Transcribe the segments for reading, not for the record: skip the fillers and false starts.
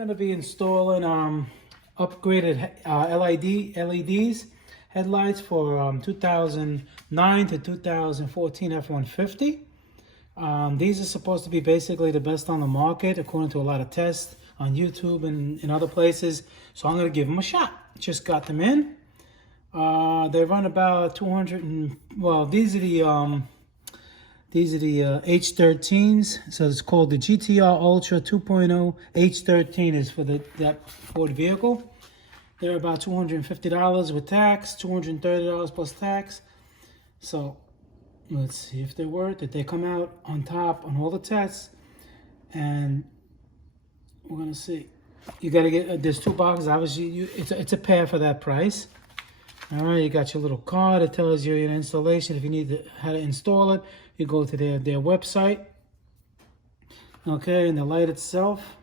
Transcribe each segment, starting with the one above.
going to be installing upgraded LEDs headlights for 2009 to 2014 F150. These are supposed to be basically the best on the market according to a lot of tests on YouTube and in other places. So I'm going to give them a shot. Just got them in. They run about 200 and, well, these are the H13s. So it's called the GTR Ultra 2.0. H13 is for that Ford vehicle. They're about $250 with tax, $230 plus tax. So let's see if they're worth it. They come out on top on all the tests, and we're gonna see. You gotta get there's two boxes. Obviously, it's a pair for that price. All right, you got your little card that tells you your installation. If you need how to install it, you go to their website. Okay, and the light itself.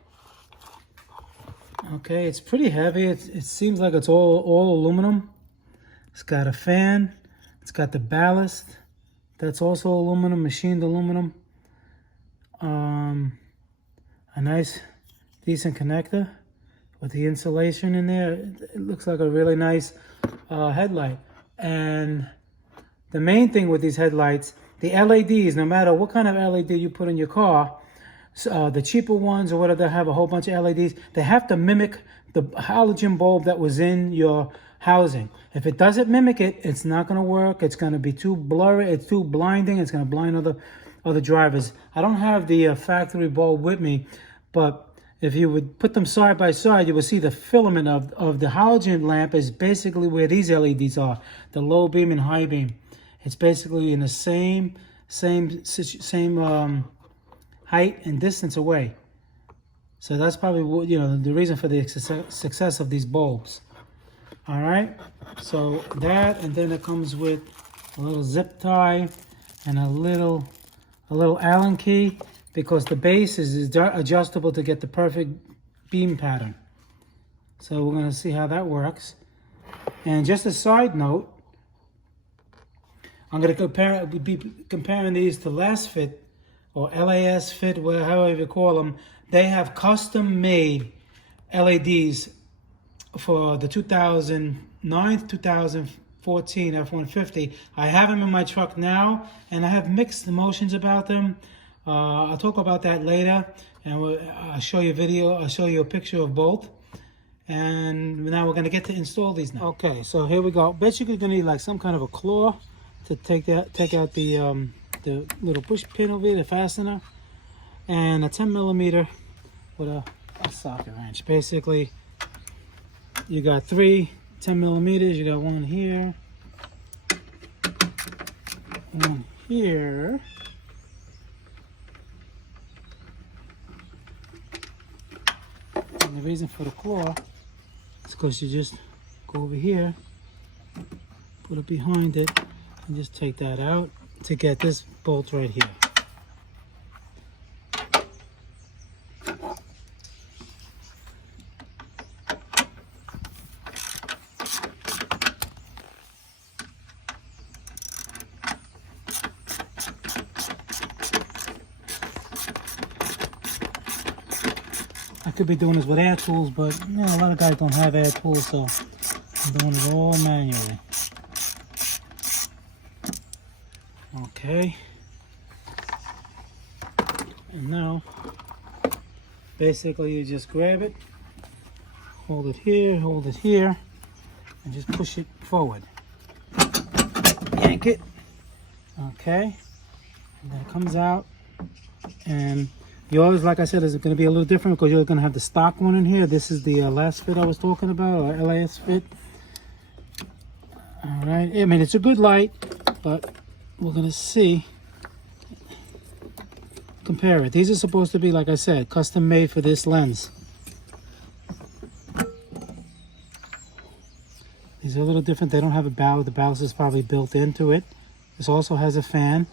Okay, it's pretty heavy. It seems like it's all aluminum. It's got a fan. It's got the ballast. That's also aluminum, machined aluminum. A nice, decent connector with the insulation in there. It looks like a really nice headlight. And the main thing with these headlights, the LEDs, no matter what kind of LED you put in your car, the cheaper ones or whatever, they have a whole bunch of LEDs. They have to mimic the halogen bulb that was in your housing. If it doesn't mimic it, it's not going to work. It's going to be too blurry. It's too blinding. It's going to blind other drivers. I don't have the factory bulb with me, but if you would put them side by side, you will see the filament of the halogen lamp is basically where these LEDs are, the low beam and high beam. It's basically in the same height and distance away. So that's probably, you know, the reason for the success of these bulbs. All right, so that, and then it comes with a little zip tie and a little Allen key, because the base is adjustable to get the perfect beam pattern. So we're going to see how that works. And just a side note, I'm going to be comparing these to LASFIT or LASFIT, however you call them. They have custom-made LEDs for the 2009 to 2014 F150. I have them in my truck now, and I have mixed emotions about them. I'll talk about that later, and I'll show you a video. I'll show you a picture of both. And now we're going to get to install these now. Okay, so here we go. Basically, you're going to need like some kind of a claw to take out the little push pin over here, the fastener, and a 10mm with a socket wrench. Basically, you got 3 10mm. You got one here, one here, and the reason for the claw is because you just go over here, put it behind it, and just take that out to get this bolt right here. I could be doing this with air tools, but you know, a lot of guys don't have air tools, so I'm doing it all manually. Okay. And now, basically you just grab it, hold it here, and just push it forward. Yank it. Okay. And then it comes out, and yours, like I said, is going to be a little different because you're going to have the stock one in here. This is the LASFIT I was talking about, or LASFIT. All right. I mean, it's a good light, but we're going to see. Compare it. These are supposed to be, like I said, custom made for this lens. These are a little different. They don't have a ballast. The ballast is probably built into it. This also has a fan.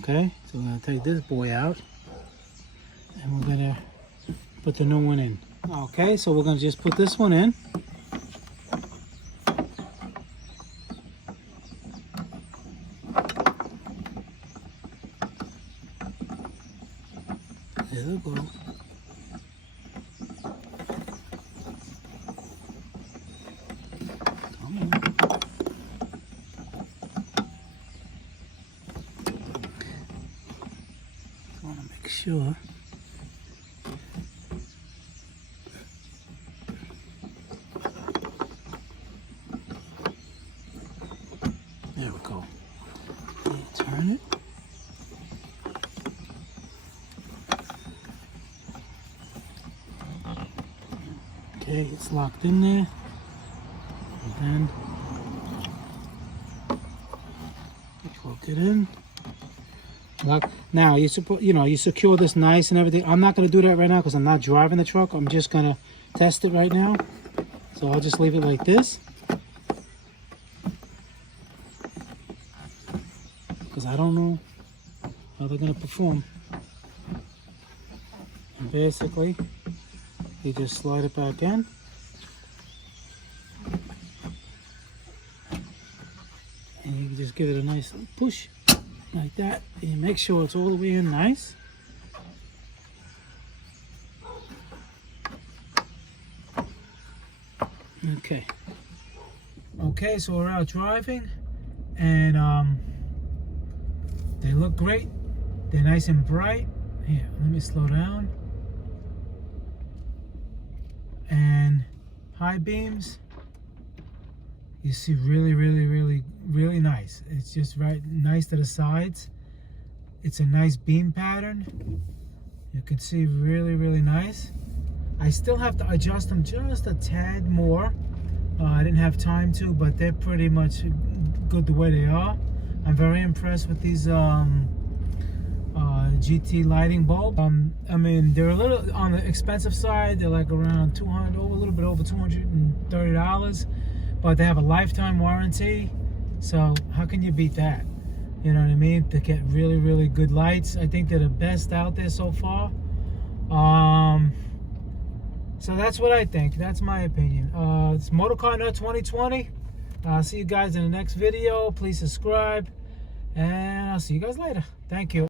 Okay, so we're going to take this boy out, and we're going to put the new one in. Okay, so we're going to just put this one in. There we go. Come on. I want to make sure. There we go. Turn it. Okay, it's locked in there. And then plug it in. Lock. Now you secure this nice and everything. I'm not gonna do that right now because I'm not driving the truck. I'm just gonna test it right now. So I'll just leave it like this. Because I don't know how they're gonna perform. And basically, you just slide it back in. And you can just give it a nice little push like that. And you make sure it's all the way in nice. Okay. Okay, so we're out driving and they look great. They're nice and bright. Here, let me slow down. And high beams, you see really nice. It's just right nice to the sides. It's a nice beam pattern. You can see really nice. I still have to adjust them just a tad more. I didn't have time to, but they're pretty much good the way they are. I'm very impressed with these GT lighting bulb. I mean, they're a little on the expensive side. They're like around $200, a little bit over $230, but they have a lifetime warranty. So how can you beat that? You know what I mean? To get really good lights. I think they're the best out there so far. So that's what I think. That's my opinion. It's Motorcar Nut 2020. I'll see you guys in the next video. Please subscribe, and I'll see you guys later. Thank you.